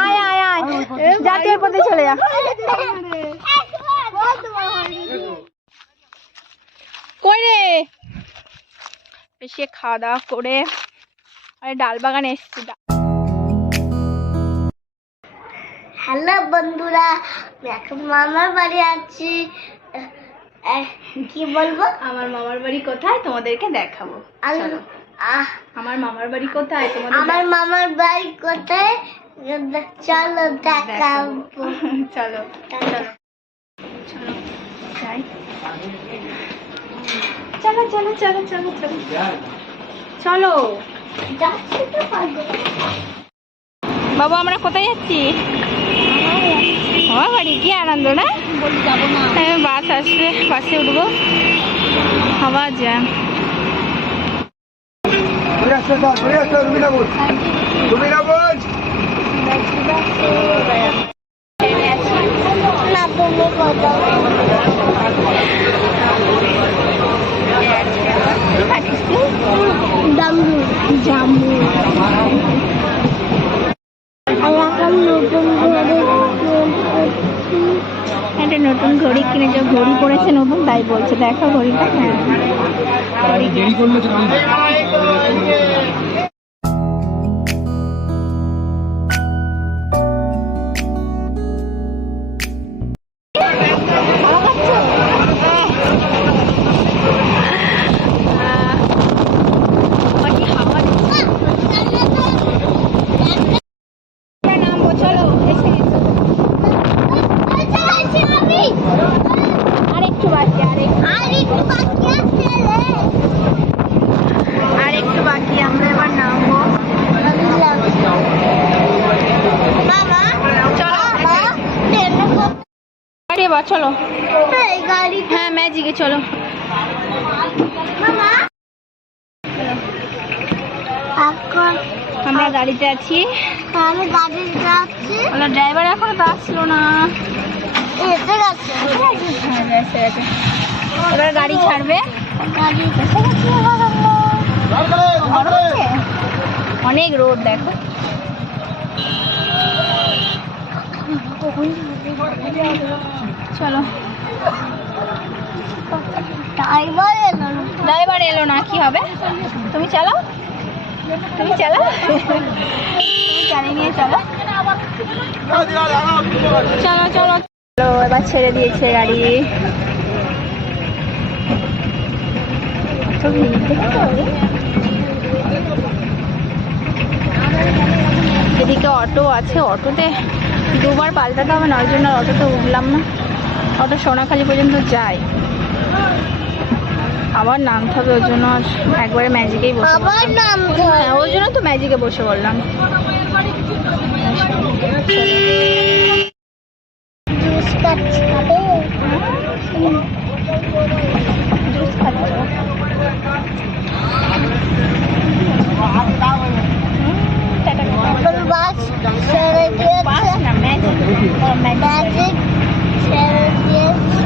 আয় আয় আয়। জাতীয় পথে চলে যা। কই রে? বেশি খাওয়া দাওয়া করে আরে ডাল বাগানে এসছি হ্যালো বন্ধুরা আমি এখন মামার বাড়ি আছি। কি বলব? আমার মামার বাড়ি কোথায়? তোমাদেরকে দেখাবো। আমার মামার বাড়ি কোথায়? তোমাদের আমার মামার বাড়ি কোথায়? চলো দেখাবো। চলো চলো। চলো। যাই। চলো চলো চলো চলো চলো। চলো। যাচ্ছি তো পারব। বাবু আমরা কোথায় যাচ্ছি? আমার বাড়ি। কি আনন্দ না? হ্যাঁ বাস আসবে বাসে উঠবো। আবার জ্যাম একটা নতুন ঘড়ি কিনেছে ঘড়ি পড়েছে নতুন তাই বলছে দেখো ঘড়িটা হ্যাঁ। চলো। হ্যাঁ ম্যাজিকে চলো। আমরা গাড়িতে আছি। আমি ওলা ড্রাইভার এখনও তো আসলো না। এসে গেছে। হ্যাঁ এসে গেছে। এবার গাড়ি ছাড়বে? অনেক রোড দেখো। চলো। ড্রাইভার এলো না। ড্রাইভার এলো না কি হবে? তুমি চালাও। তুমি চালাও। তুমি চালিয়ে নিয়ে চলো। চলো চলো। চলো এবার ছেড়ে দিয়েছে গাড়ি। তো ভিড় এদিকে অটো আছে অটোতে দুবার পাল্টাতে হবে না ওই জন্য অটোতে উঠলাম না অটো সোনাখালি পর্যন্ত যায় আবার নামতে হবে ওই জন্য একবারে ম্যাজিকেই বসে। হ্যাঁ ওই জন্য তো ম্যাজিকে বসে বললাম বাস ছেড়ে দিয়েছে ম্যাজিক ছেড়ে দিয়েছে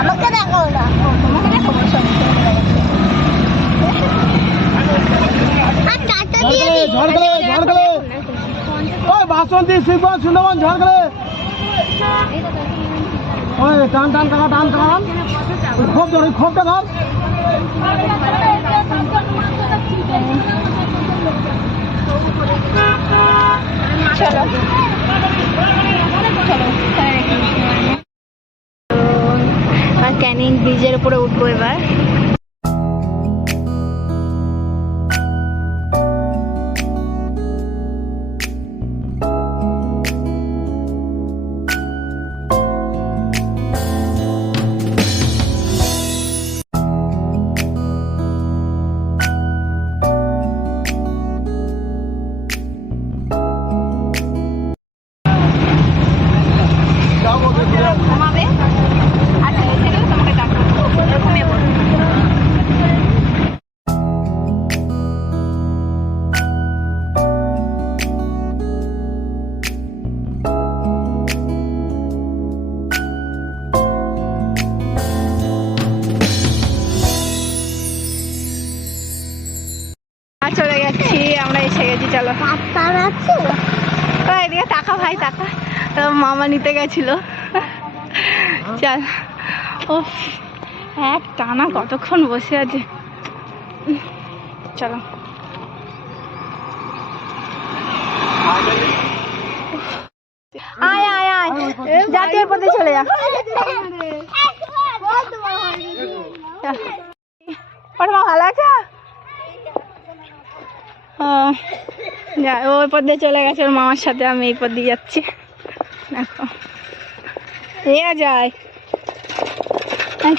আমাকে দেখাও না আর টাটা দিয়ে দিই। ঝড়খালে ঝড়খালে বাসন্তী শিবগঞ্জ সুন্দরবন ঝড়খালে ওই, টান টান কাকা টান টান। খোপ ধর খোপটা ধর। ক্যানিং ব্রিজের উপরে উঠবো এবার। মামা নিতে গেছিল। চল। ও এক টানা কতক্ষণ বসে আছে? চলো। আয় আয় আয়। জাতীয় পথে চলে যা। চল। ওর মা ভালো আছে? ওই পথ দিয়ে চলে গেছে। ওর মামার সাথে আমি এই পথ দিয়ে যাচ্ছি। দেখো এ যায়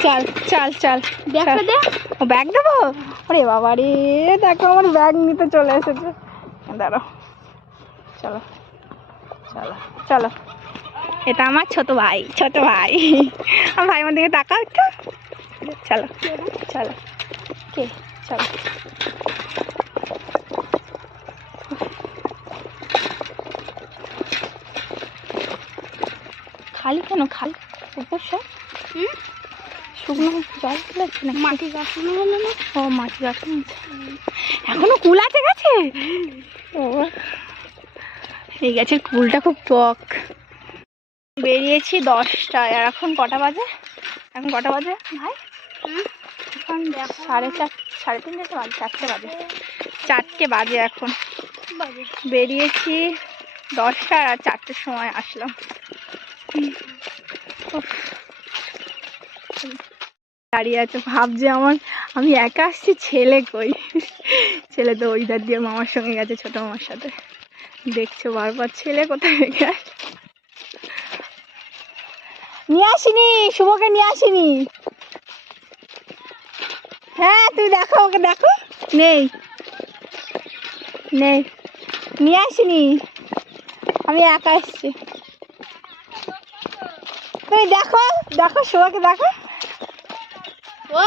চল চল চল। ও ব্যাগ দেবো? ওরে বাবা রে দেখো আমার ব্যাগ নিতে চলে এসেছে। দাঁড়াও। চলো চলো চলো। এটা আমার ছোট ভাই ছোট ভাই। আমার ভাই আমার দিকে তাকাও একটু। চলো চলো কে? চলো। খালি কেন? খালি উপর সব শুকনো জল লাগছে না মাটি গাছানো হলো না? ও মাটি গাছে এখনও কুল আছে গাছে? ও এই গাছের কুলটা খুব টক। বেরিয়েছি দশটায়। আর এখন কটা বাজে? এখন কটা বাজে ভাই? এখন সাড়ে চার সাড়ে তিনটে বাজে চারটে বাজে। চারটে বাজে এখন। বেরিয়েছি দশটা আর চারটের সময় আসলাম। দাঁড়িয়ে আছে, ভাবছে আমার, আমি একা আসছি, ছেলে কই? ছেলে তো ওই ধার দিয়ে মামার সঙ্গে গেছে, ছোট মামার সাথে। দেখছ বারবার ছেলে কোথায় রেখে আসে নিয়ে আসিনি, শুভকে নিয়ে আসিনি। হ্যাঁ তুই দেখো, ওকে দেখো। নেই। নেই। নিয়ে আসিনি। আমি একা এসছি। তুমি দেখো দেখো শুভকে দেখো। ও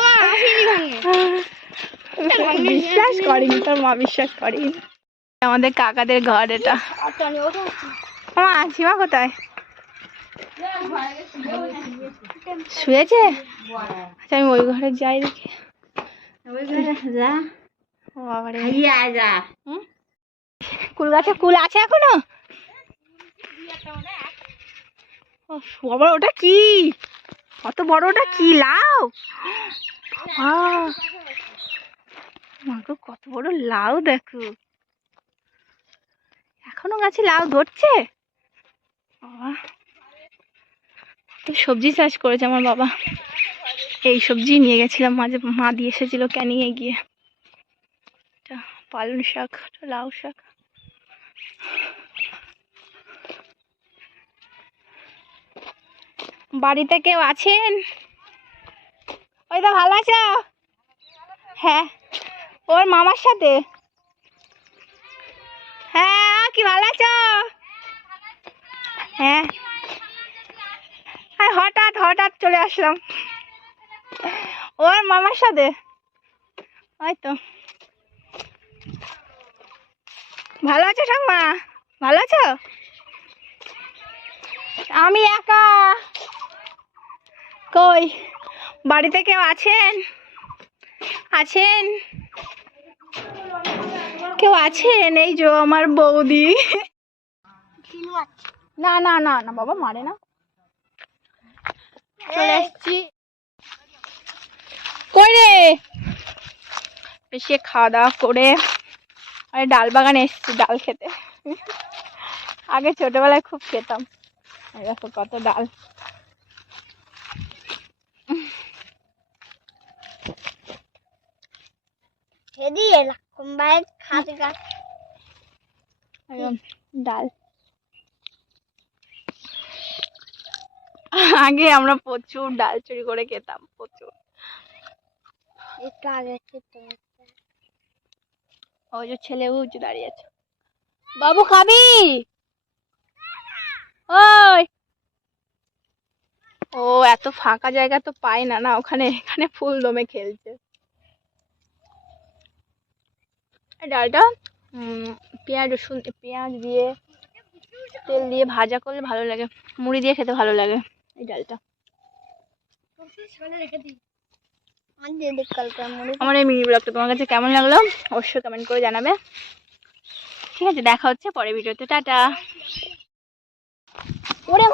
বিশ্বাস করিনি তোর মা বিশ্বাস করিনি। আমাদের কাকাদের ঘর এটা। আমি ওটা মা কোথায়? শুয়েছে? আচ্ছা আমি ওই ঘরে যাই দেখি। ও? কুল গাছে কুল আছে এখনও? ও বাবা, ওটা কি? কত বড়, ওটা কি? লাউ! মাগো, কত বড় লাউ, দেখো। এখনও গাছে লাউ ধরছে? সবজি চাষ করেছে আমার বাবা। এই সবজি নিয়ে গেছিলাম, মাঝে মা দিয়ে এসেছিল ক্যানিংয়ে গিয়ে। এটা পালং শাক লাউ শাক। বাড়িতে কেউ আছেন? ওই তো ভালো আছো? হ্যাঁ ওর মামার সাথে। হ্যাঁ কি ভালো আছো? হ্যাঁ। হঠাৎ হঠাৎ চলে আসলাম। ওর মামার সাথে। ওই তো। ভালো আছো ঠাম্মা ভালো আছো? আমি একা। কই? বাড়িতে কেউ আছেন? আছেন? কেউ আছেন? এই যে আমার বৌদি। না না না না বাবা মারে না। চলে এসছি কই রে? বেশি খাওয়া দাওয়া করে আমি ডাল বাগানে এসেছি ডাল খেতে। আগে ছোটবেলায় খুব খেতাম। দেখো কত ডাল। ডাল। আগে আমরা প্রচুর ডাল চুরি করে খেতাম প্রচুর। একটু আগে ওই যে ছেলে উঁচু দাঁড়িয়ে আছে। বাবু খাবি? ওই। ও এত ফাঁকা জায়গা তো পায় না না ওখানে এখানে ফুল দমে খেলছে এই ডালটা পেঁয়াজ, রসুন, পেঁয়াজ দিয়ে তেল দিয়ে ভাজা করলে ভালো লাগে। মুড়ি দিয়ে খেতে ভালো লাগে এই ডালটা। আমার এই মিনি ব্লগটা তোমার কাছে কেমন লাগল অবশ্যই কমেন্ট করে জানাবে। ঠিক আছে, দেখা হচ্ছে পরের ভিডিওতে টাটা। ওরে